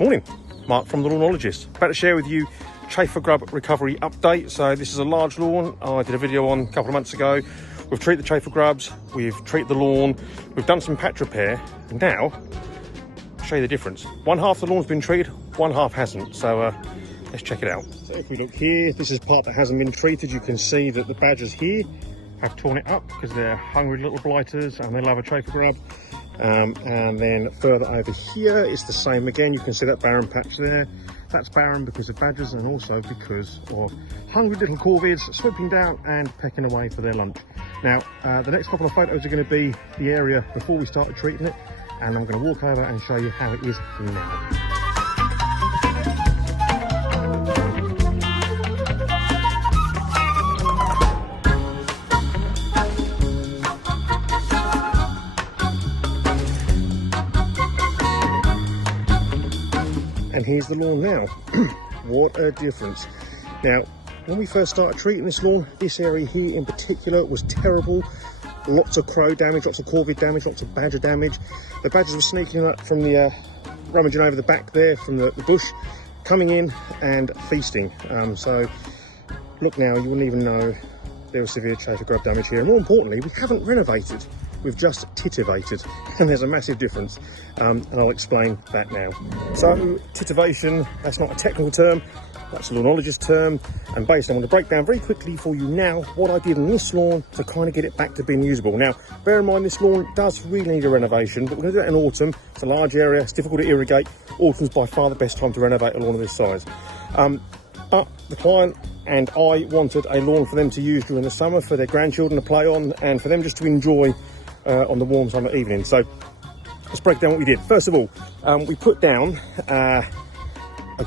Morning, Mark from the Lawnologist. About to share with you Chafer grub recovery update. So this is a large lawn I did a video on a couple of months ago. We've treated the Chafer grubs, we've treated the lawn, we've done some patch repair, and now I'll show you the difference. One half of the lawn's been treated, one half hasn't. So let's check it out. So if we look here, this is part that hasn't been treated. You can see that the badgers here have torn it up because they're hungry little blighters and they love a Chafer grub. And then further over here it's the same again. You can see that barren patch there. That's barren because of badgers and also because of hungry little corvids swooping down and pecking away for their lunch. Now the next couple of photos are going to be the area before we started treating it, and I'm going to walk over and show you how it is now. And here's the lawn now. What a difference. Now, when we first started treating this lawn, this area here in particular was terrible. Lots of crow damage, lots of corvid damage, lots of badger damage. The badgers were sneaking up from the, rummaging over the back there from the bush, coming in and feasting. So, look now, you wouldn't even know there was severe Chafer grub damage here. And more importantly, we haven't renovated. We've just titivated, and there's a massive difference, and I'll explain that now. So, titivation, that's not a technical term, that's a lawnologist term, and basically I'm going to break down very quickly for you now what I did on this lawn to kind of get it back to being usable. Now, bear in mind this lawn does really need a renovation, but we're going to do it in autumn. It's a large area, it's difficult to irrigate. Autumn's by far the best time to renovate a lawn of this size. But the client and I wanted a lawn for them to use during the summer, for their grandchildren to play on, and for them just to enjoy on the warm summer evening. So let's break down what we did. First of all, we put down a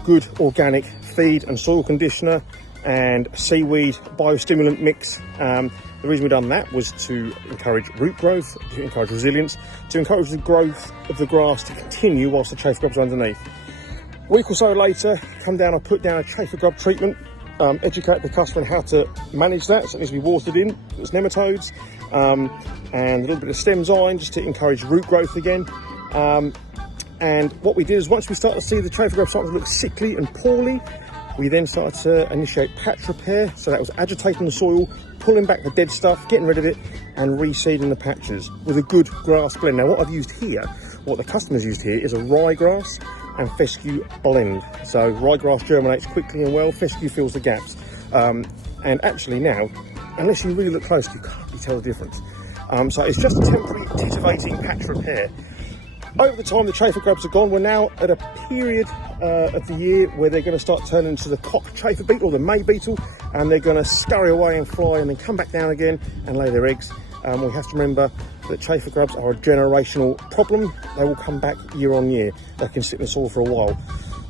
good organic feed and soil conditioner and seaweed biostimulant mix. The reason we done that was to encourage root growth, to encourage resilience, to encourage the growth of the grass to continue whilst the Chafer grubs are underneath. A week or so later, come down, I put down a Chafer grub treatment, educate the customer on how to manage that. So it needs to be watered in, there's nematodes, and a little bit of stemzine just to encourage root growth again. And what we did is once we started to see the Chafer grub starting to look sickly and poorly, we then started to initiate patch repair. So that was agitating the soil, pulling back the dead stuff, getting rid of it, and reseeding the patches with a good grass blend. Now what I've used here, what the customer's used here, is a ryegrass and fescue blend. So ryegrass germinates quickly and well, fescue fills the gaps. And actually now, unless you really look close, you can't really tell the difference. So it's just a temporary titivating patch repair. Over the time the Chafer grubs are gone, we're now at a period of the year where they're going to start turning into the cock chafer beetle, or the May beetle, and they're going to scurry away and fly and then come back down again and lay their eggs. We have to remember that Chafer grubs are a generational problem. They will come back year on year. They can sit in the soil for a while.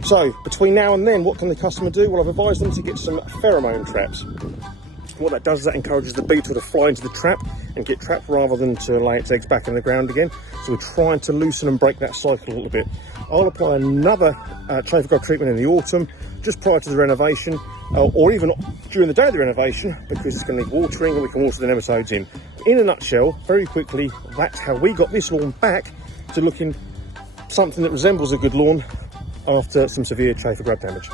So between now and then, what can the customer do? Well, I've advised them to get some pheromone traps. What that does is that encourages the beetle to fly into the trap and get trapped rather than to lay its eggs back in the ground again. So we're trying to loosen and break that cycle a little bit. I'll apply another Chafer grub treatment in the autumn, just prior to the renovation, or even during the day of the renovation, because it's going to need watering and we can water the nematodes in. In a nutshell, very quickly, that's how we got this lawn back to looking something that resembles a good lawn after some severe Chafer grub damage.